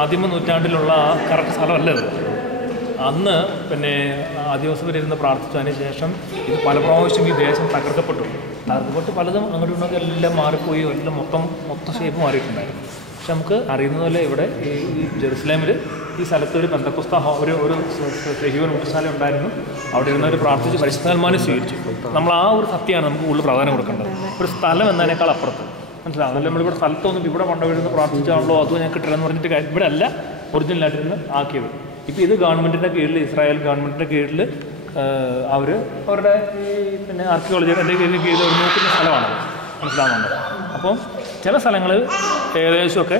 ആദിമ നൂറ്റാണ്ടിലുള്ള കറക്റ്റ് സ്ഥലമല്ല ഇത്. അന്ന് പിന്നെ ആദിവാസിവരിരുന്ന് പ്രാർത്ഥിച്ചതിന് ശേഷം ഇത് പല പ്രാവശ്യം ഈ ദേശം തകർക്കപ്പെട്ട് പലതും അങ്ങോട്ടും ഇങ്ങോട്ടും എല്ലാം മാറിപ്പോയി, എല്ലാം മൊത്തം ഷേപ്പ് മാറിയിട്ടുണ്ടായിരുന്നു. പക്ഷെ നമുക്ക് അറിയുന്ന പോലെ ഇവിടെ ഈ ജെറുസലേമിൽ ഈ സ്ഥലത്ത് ഒരു പെന്തക്കോസ്ത ഒരു സജീവൻ ഉപശാല ഉണ്ടായിരുന്നു. അവിടെ ഇരുന്നവർ പ്രാർത്ഥിച്ച് പരിശുദ്ധാത്മാവിനെ സ്വീകരിച്ചു. നമ്മൾ ആ ഒരു സത്യമാണ് നമുക്ക് കൂടുതൽ പ്രാധാന്യം കൊടുക്കേണ്ടത്. ഒരു സ്ഥലം എന്നതിനേക്കാൾ അപ്പുറത്ത് മനസ്സിലാവും. അതല്ല നമ്മളിവിടെ സ്ഥലത്തൊന്നും ഇവിടെ കൊണ്ടുവരുന്ന പ്രാർത്ഥിച്ചാണല്ലോ അതും ഞാൻ കിട്ടില്ലെന്ന് പറഞ്ഞിട്ട് ഇവിടെ അല്ല ഒറിജിനലായിട്ടിരുന്ന് ആക്കിയത്. ഇപ്പോൾ ഇത് ഗവൺമെൻറ്റിൻ്റെ കീഴിൽ, ഇസ്രായേൽ ഗവൺമെൻറ്റിൻ്റെ കീഴിൽ അവരുടെ ഈ പിന്നെ ആർക്കിയോളജിയുടെ കീഴിൽ ഒരു നോക്കുന്ന സ്ഥലമാണ്, മനസ്സിലാവുന്നുണ്ട്. അപ്പം ചില സ്ഥലങ്ങൾ ഏകദേശമൊക്കെ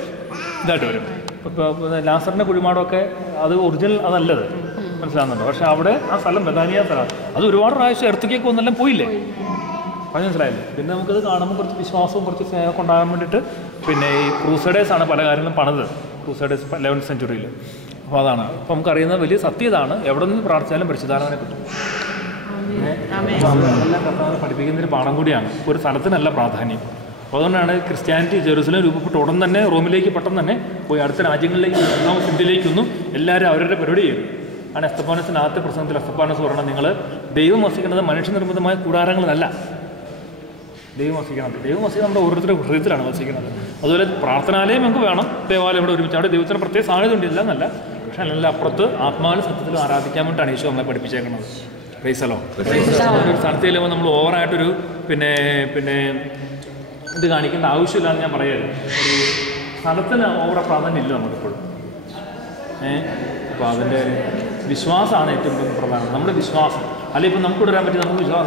ഇതായിട്ട് വരും. ഇപ്പോൾ ലാസറിൻ്റെ കുഴിമാടമൊക്കെ അത് ഒറിജിനൽ അതല്ലത്, മനസ്സിലാവുന്നുണ്ട്. പക്ഷേ അവിടെ ആ സ്ഥലം ബഥാനിയ സ്ഥലമാണ്. അത് ഒരുപാട് പ്രാവശ്യം എർത്തിക്കൊക്കെ ഒന്നെല്ലാം പോയില്ലേ, അത് മനസ്സിലായില്ലേ. പിന്നെ നമുക്കത് കാണുമ്പോൾ കുറച്ച് വിശ്വാസവും കുറച്ച് സ്നേഹമൊക്കെ ഉണ്ടാകാൻ വേണ്ടിയിട്ട് പിന്നെ ഈ ക്രൂസൈഡേഴ്സാണ് പല കാര്യങ്ങളും പണിത്. ക്രൂസൈഡേഴ്സ് 11th century. അപ്പോൾ അതാണ്. അപ്പോൾ നമുക്കറിയുന്ന വലിയ സത്യതാണ്, എവിടെ നിന്ന് പ്രാർത്ഥിച്ചാലും പരിശുദ്ധാത്മാവിനെ കിട്ടും. എല്ലാം കർത്താവിനെ പഠിപ്പിക്കുന്നതിന് പാഠം കൂടിയാണ്. ഒരു സ്ഥലത്തിനല്ല പ്രാധാന്യം. അതുകൊണ്ടാണ് ക്രിസ്ത്യാനിറ്റി ജെറുസലേം രൂപപ്പെട്ട ഉടൻ തന്നെ റോമിലേക്ക് പെട്ടെന്ന് തന്നെ പോയി അടുത്ത രാജ്യങ്ങളിലേക്ക്, ഇന്ത്യയിലേക്കൊന്നും എല്ലാവരും അവരുടെ പരിപാടി ചെയ്തു. ആണ് എസ്തപ്പാനസിൻ്റെ ആദ്യത്തെ പ്രസംഗത്തിൽ എസ്തപ്പാനസ് പറഞ്ഞത്, നിങ്ങൾ ദൈവം വസിക്കുന്നത് മനുഷ്യനിർമ്മിതമായ കൂടാരങ്ങളല്ല, ദൈവം വസിക്കുന്നത് നമ്മുടെ ഓരോരുത്തരുടെ ഹൃദയത്തിലാണ് വസിക്കുന്നത്. അതുപോലെ പ്രാർത്ഥനാലയം നമുക്ക് വേണം, ദേവാലയം ഇവിടെ ഒരുമിച്ച്, അവിടെ ദൈവത്തിന് പ്രത്യേക സാധ്യത ഉണ്ടില്ല എന്നല്ല, പക്ഷേ നല്ല അപ്പുറത്ത് ആത്മാവിലും സത്യത്തിലും ആരാധിക്കാൻ വേണ്ടിയിട്ടാണ് ഈശോ നമ്മളെ പഠിപ്പിച്ചേക്കുന്നത്. പ്രൈസലോ. ഒരു സ്ഥലത്ത് ചെല്ലുമ്പോൾ നമ്മൾ ഓവറായിട്ടൊരു പിന്നെ ഇത് കാണിക്കേണ്ട ആവശ്യമില്ലാന്ന് ഞാൻ പറയുന്നത്. ഒരു സ്ഥലത്തിന് ഓവറ പ്രാധാന്യം ഇല്ല നമുക്കിപ്പോഴും. അപ്പോൾ അതിൻ്റെ വിശ്വാസമാണ് ഏറ്റവും പ്രധാനം, നമ്മുടെ വിശ്വാസം. അല്ലെങ്കിൽ ഇപ്പം നമുക്ക് വരാൻ പറ്റി നമുക്ക് വിശ്വാസം